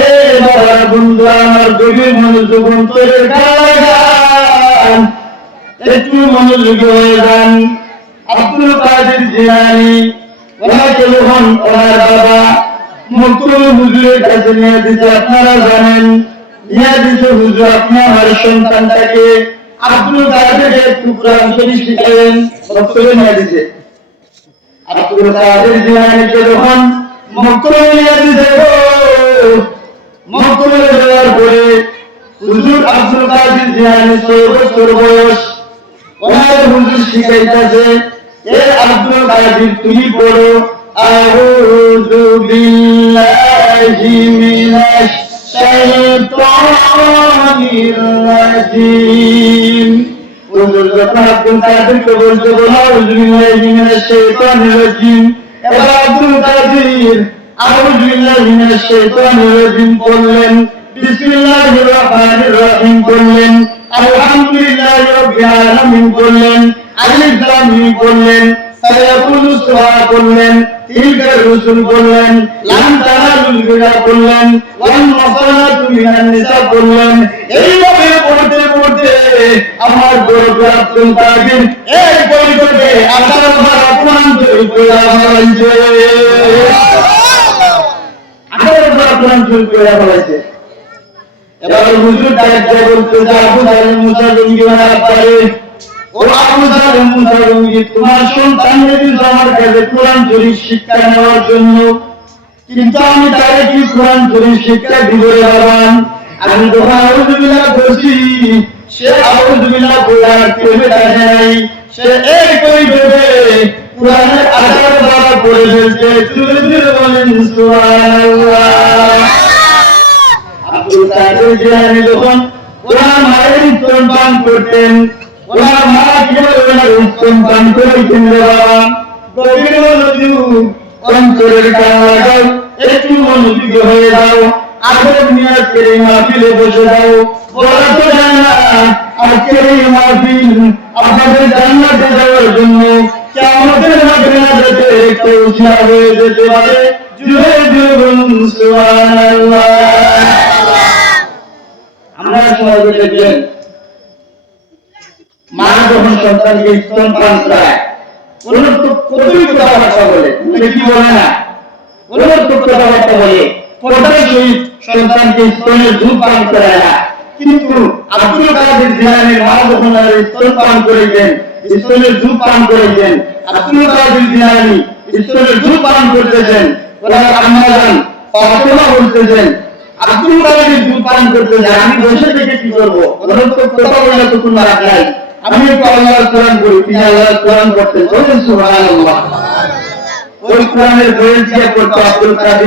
এই বাবা বন্ধু আমার গভীর মনোযোগ অন্তরের গান একটু মনোযোগী হয়ে যান। আব্দুল কাদের জিলানী ওনাকে যখন ওনার বাবা মকতুম হুজুরের কাছে নিয়ে দিতে আপনারা জানেন, নিয়ে দিতে হুজুর আপনি আমার সন্তানটাকে আব্দুল কাদেরকে একটু কোরআন শরীফ শিখালেন, মকতুমে নিয়ে দিতে। আব্দুল কাদের জিলানীকে যখন মকতুমে নিয়ে দিতে, মকতুমে যাওয়ার পরে হুজুর আব্দুল কাদের জিলানী 6 বছর বয়স, ওনার হুজুর শিখাইতেছে, এ আব্দুল কাদের তুমি পড়ো আউযু বিল্লাহি মিনাশ শাইতানির রাজিম। হুজুর যখন আব্দুল কাদেরকে বলতে বলা আউযু বিল্লাহি মিনাশ শাইতানির রাজিম, এবার আব্দুল কাদের আউযু বিল্লাহি মিনাশ শাইতানির রাজিম পড়লেন, বিসমিল্লাহির রহমানির রহিম পড়লেন, আলহামদুলিল্লাহি রাব্বিল আলামিন পড়লেন, আলিফ লাম মিম পড়লেন, সায়াকুলু সুরা পড়লেন, তিলকা রুসুল পড়লেন, লাম তানালুল বিরা পড়লেন, ওয়ান মাসালাতু মিনান নিসা পড়লেন। এইভাবে পড়তে পড়তে আমার বড় আব্দুল কাদের এই পরিচয়ে 18 বার কোরআন শরীফ পড়া হয়েছে। 18 বার কোরআন শরীফ পড়া হয়েছে। এবার হুজুর ডাকতে বলতে আবু জাহেল মুসা জঙ্গিরা পারে, ও আবু জাহেল মুসা জঙ্গি তোমার সন্তানকে দিয়েছো আমার কাছে কোরআন শরীফ শিক্ষা নেওয়ার জন্য, কিন্তু আমি তাকে কি কোরআন শরীফ শিক্ষা দিব রে বাবান? আমি তো আউযু বিল্লাহ বলছি, সে আউযু বিল্লাহ বলার কেউই দেখে নাই, সে এই কই দেবে কোরআনের 18 বার পড়ে ফেলছে। তুমি বলেন সুবহানাল্লাহ। আব্দুল কাদের জিলানী যখন ওনার মায়ের স্তনপান করতেন, ওনার মা কিভাবে ওনার স্তনপান করেছেন রে বাবা, গভীর মনোযোগ অন্তরের কান লাগাও, একটু মনোযোগী হয়ে যাও। আজকের নিয়াজের এই মাহফিলে বসে যাও, বলা তো যায় না আজকের এই মাহফিল আপনাদের জান্নাতে যাওয়ার জন্য কিয়ামতের মাঠে না যেতে একটা উৎসাহ হয়ে যেতে পারে। জোরে জোরে বলুন সুবহানাল্লাহ। আমরা সবাই দেখবেন মা যখন সন্তানকে স্তনপান করায় কতই কথাবার্তা বলে, কি বলে না, কথাবার্তা বলে, কথার সহিত সন্তানকে স্তনের দুধ পান করায় না। কিন্তু আব্দুল কাদের জিলানীর মা যখন স্তনপান করেছেন, স্তনের দুধ পান করেছেন, আব্দুল কাদের জিলানী স্তনের দুধ পান করতেছেন, ওনার আম্মা জান ফাতেমা বলতেছেন আব্দুল কাদের দুধ পান করতেছে, আমি বসে থেকে কি করবো, কথা বললে তো কোনো লাভ নাই, আমি একটু আল্লাহর কোরআন করি। তিনি আল্লাহর কোরআন করতেন, বলেন সুবহানাল্লাহ। ওই কোরআনের বই দিয়ে করতে আব্দুল কাদের